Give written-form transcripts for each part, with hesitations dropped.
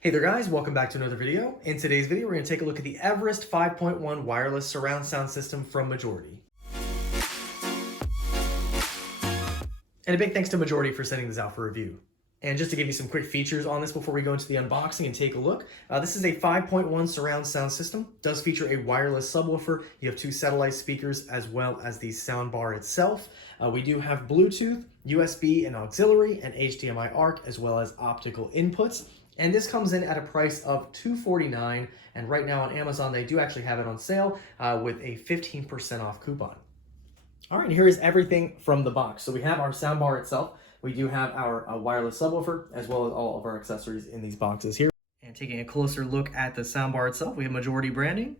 Hey there guys, welcome back to another video. In today's video, we're going to take a look at the Everest 5.1 wireless surround sound system from Majority. And a big thanks to Majority for sending this out for review. And just to give you some quick features on this before we go into the unboxing and take a look, this is a 5.1 surround sound system. It does feature a wireless subwoofer. You have two satellite speakers as well as the sound bar itself. We do have Bluetooth, USB and auxiliary, and HDMI ARC as well as optical inputs. And this comes in at a price of $249, and right now on Amazon they do actually have it on sale with a 15% off coupon. All right, here is everything from the box. So we have our soundbar itself. We do have our wireless subwoofer as well as all of our accessories in these boxes here. And taking a closer look at the soundbar itself, we have Majority branding.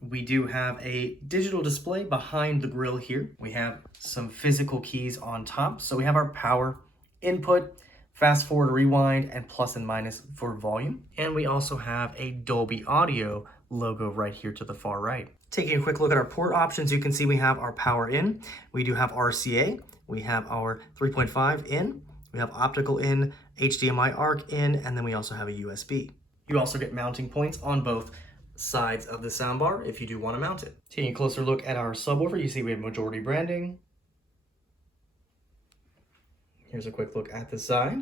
We do have a digital display behind the grill here. We have some physical keys on top. So we have our power, input, fast forward, rewind, and plus and minus for volume. And we also have a Dolby audio logo right here to the far right. Taking a quick look at our port options, you can see we have our power in, we do have RCA, we have our 3.5 in, we have optical in, HDMI ARC in, and then we also have a USB. You also get mounting points on both sides of the soundbar if you do want to mount it. Taking a closer look at our subwoofer, you see we have Majority branding. Here's a quick look at the side.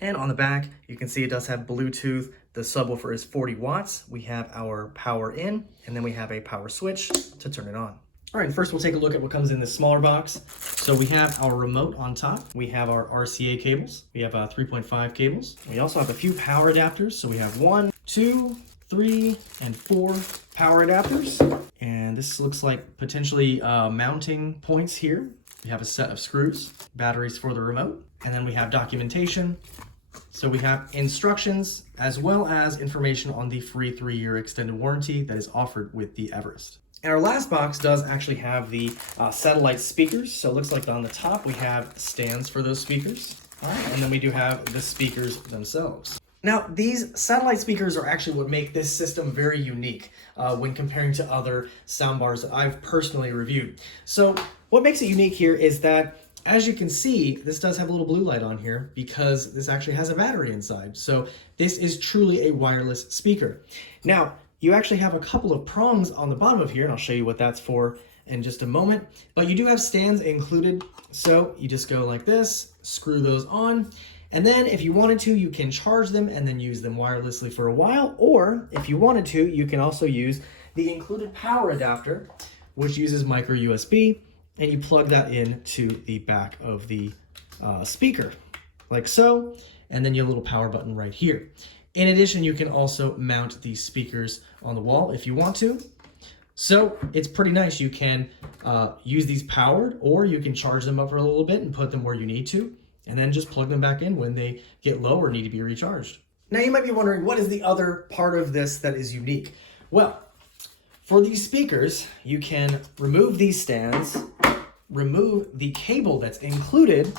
And on the back, you can see it does have Bluetooth. The subwoofer is 40 watts. We have our power in, and then we have a power switch to turn it on. All right, first we'll take a look at what comes in this smaller box. So we have our remote on top. We have our RCA cables. We have 3.5 cables. We also have a few power adapters. So we have 1, 2, 3, and 4 power adapters. And this looks like potentially mounting points here. We have a set of screws, batteries for the remote, and then we have documentation. So we have instructions as well as information on the free 3-year extended warranty that is offered with the Everest. And our last box does actually have the satellite speakers. So it looks like on the top we have stands for those speakers. All right, and then we do have the speakers themselves. Now, these satellite speakers are actually what make this system very unique when comparing to other soundbars that I've personally reviewed. So what makes it unique here is that, as you can see, this does have a little blue light on here because this actually has a battery inside. So this is truly a wireless speaker. Now, you actually have a couple of prongs on the bottom of here, and I'll show you what that's for in just a moment. But you do have stands included. So you just go like this, screw those on. And then if you wanted to, you can charge them and then use them wirelessly for a while. Or if you wanted to, you can also use the included power adapter, which uses micro USB, and you plug that into the back of the speaker, like so. And then your little power button right here. In addition, you can also mount these speakers on the wall if you want to. So it's pretty nice. You can use these powered, or you can charge them up for a little bit and put them where you need to, and then just plug them back in when they get low or need to be recharged. Now you might be wondering, what is the other part of this that is unique? Well, for these speakers, you can remove these stands, remove the cable that's included,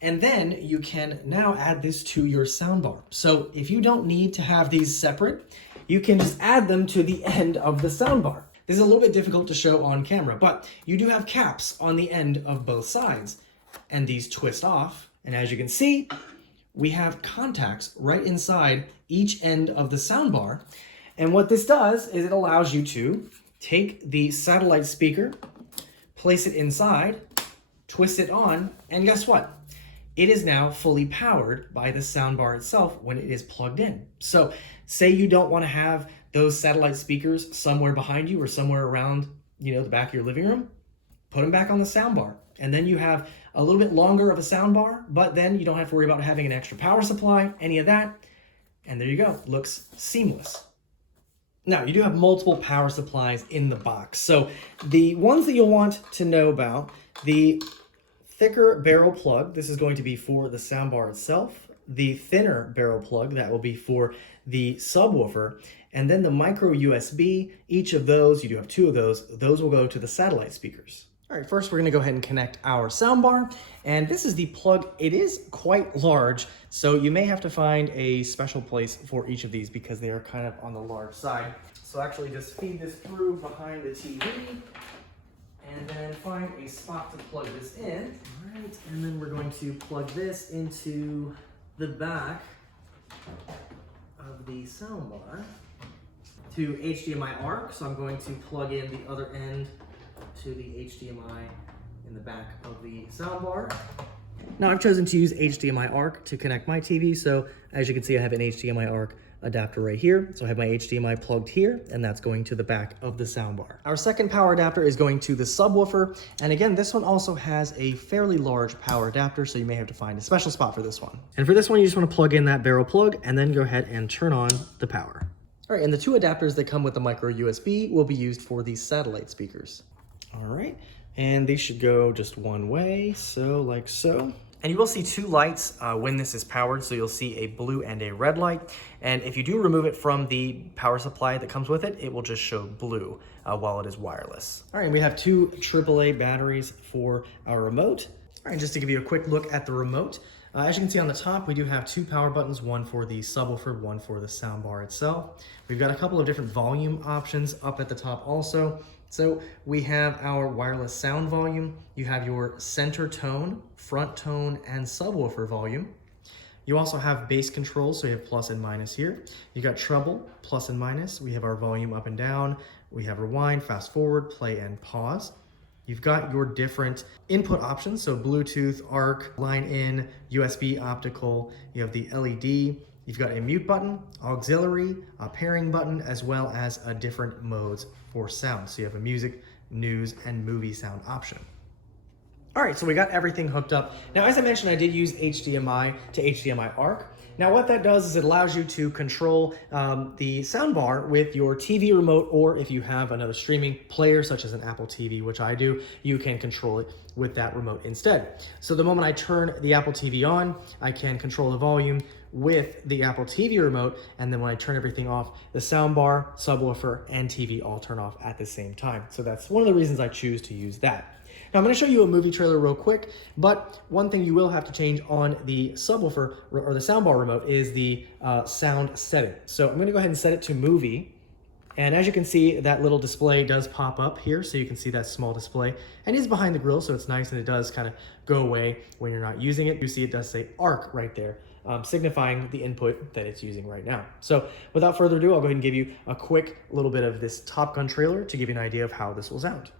and then you can now add this to your soundbar. So if you don't need to have these separate, you can just add them to the end of the soundbar. This is a little bit difficult to show on camera, but you do have caps on the end of both sides, and these twist off. And as you can see, we have contacts right inside each end of the soundbar. And what this does is it allows you to take the satellite speaker, place it inside, twist it on, and guess what? It is now fully powered by the soundbar itself when it is plugged in. So say you don't want to have those satellite speakers somewhere behind you or somewhere around, the back of your living room, put them back on the soundbar. And then you have a little bit longer of a soundbar, but then you don't have to worry about having an extra power supply, any of that. And there you go, looks seamless. Now, you do have multiple power supplies in the box. So the ones that you'll want to know about, the thicker barrel plug, this is going to be for the soundbar itself. The thinner barrel plug, that will be for the subwoofer. And then the micro USB, each of those, you do have 2 of those will go to the satellite speakers. All right, first we're gonna go ahead and connect our soundbar, and this is the plug. It is quite large, so you may have to find a special place for each of these because they are kind of on the large side. So actually just feed this through behind the TV, and then find a spot to plug this in. All right, and then we're going to plug this into the back the soundbar to HDMI ARC. So I'm going to plug in the other end to the HDMI in the back of the soundbar. Now I've chosen to use HDMI ARC to connect my TV. So as you can see, I have an HDMI ARC adapter right here. So I have my HDMI plugged here, and that's going to the back of the soundbar. Our second power adapter is going to the subwoofer. And again, this one also has a fairly large power adapter, so you may have to find a special spot for this one. And for this one, you just want to plug in that barrel plug and then go ahead and turn on the power. All right, and the two adapters that come with the micro USB will be used for these satellite speakers. All right, and these should go just one way, so like so. And you will see two lights when this is powered, so you'll see a blue and a red light. And if you do remove it from the power supply that comes with it, it will just show blue while it is wireless. All right, and we have two AAA batteries for our remote. All right, just to give you a quick look at the remote, as you can see on the top, we do have two power buttons, one for the subwoofer, one for the soundbar itself. We've got a couple of different volume options up at the top also. So we have our wireless sound volume, you have your center tone, front tone, and subwoofer volume. You also have bass control, so you have plus and minus here. You got treble, plus and minus. We have our volume up and down. We have rewind, fast forward, play, and pause. You've got your different input options, so Bluetooth, ARC, line in, USB optical. You have the LED. You've got a mute button, auxiliary, a pairing button, as well as different modes for sound. So you have a music, news, and movie sound option. All right, so we got everything hooked up. Now, as I mentioned, I did use HDMI to HDMI ARC. Now, what that does is it allows you to control the soundbar with your TV remote, or if you have another streaming player, such as an Apple TV, which I do, you can control it with that remote instead. So the moment I turn the Apple TV on, I can control the volume with the Apple TV remote, and then when I turn everything off, the soundbar, subwoofer, and TV all turn off at the same time. So that's one of the reasons I choose to use that. Now I'm going to show you a movie trailer real quick, but one thing you will have to change on the subwoofer or the soundbar remote is the sound setting. So I'm going to go ahead and set it to movie. And as you can see, that little display does pop up here, so you can see that small display. And it is behind the grill, so it's nice, and it does kind of go away when you're not using it. You see it does say ARC right there, signifying the input that it's using right now. So without further ado, I'll go ahead and give you a quick little bit of this Top Gun trailer to give you an idea of how this will sound.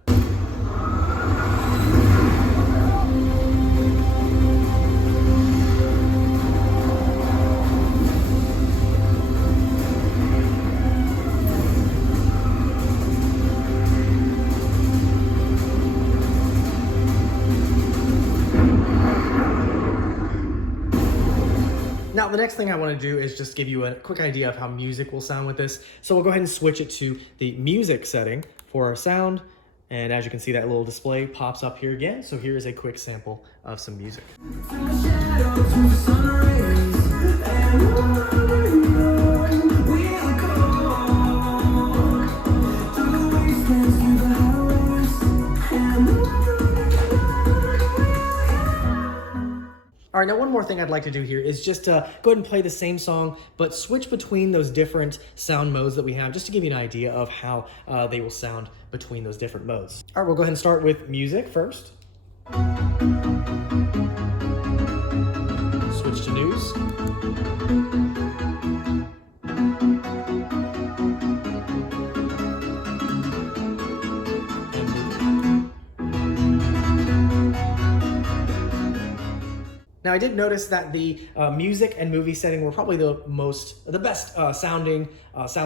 Now, the next thing I want to do is just give you a quick idea of how music will sound with this. So we'll go ahead and switch it to the music setting for our sound. And as you can see, that little display pops up here again. So here is a quick sample of some music. All right, now one more thing I'd like to do here is just go ahead and play the same song, but switch between those different sound modes that we have, just to give you an idea of how they will sound between those different modes. All right, we'll go ahead and start with music first. Switch to news. Now I did notice that the music and movie setting were probably the best sound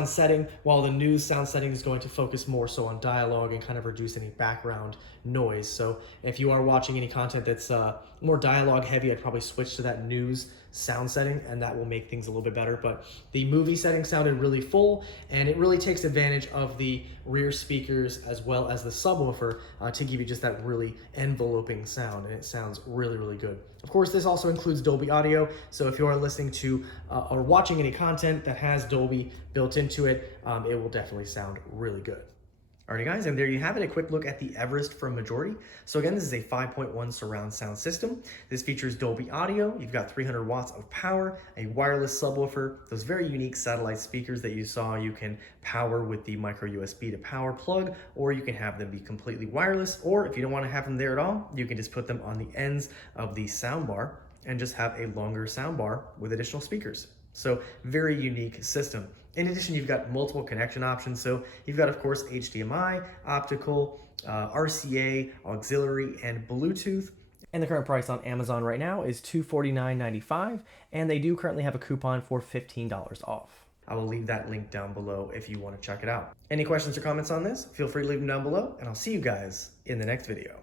setting, while the news sound setting is going to focus more so on dialogue and kind of reduce any background noise. So if you are watching any content that's more dialogue heavy, I'd probably switch to that news sound setting, and that will make things a little bit better. But the movie setting sounded really full, and it really takes advantage of the rear speakers as well as the subwoofer to give you just that really enveloping sound, and it sounds really, really good. Of course, this also includes Dolby audio, so if you are listening to or watching any content that has Dolby built into it, it will definitely sound really good. Alrighty guys, and there you have it, a quick look at the Everest from Majority. So again, this is a 5.1 surround sound system. This features Dolby audio, you've got 300 watts of power, a wireless subwoofer, those very unique satellite speakers that you saw you can power with the micro USB to power plug, or you can have them be completely wireless, or if you don't want to have them there at all, you can just put them on the ends of the soundbar and just have a longer soundbar with additional speakers. So very unique system. In addition, you've got multiple connection options. So you've got, of course, HDMI, optical, RCA, auxiliary, and Bluetooth. And the current price on Amazon right now is $249.95, and they do currently have a coupon for $15 off. I will leave that link down below if you want to check it out. Any questions or comments on this? Feel free to leave them down below, and I'll see you guys in the next video.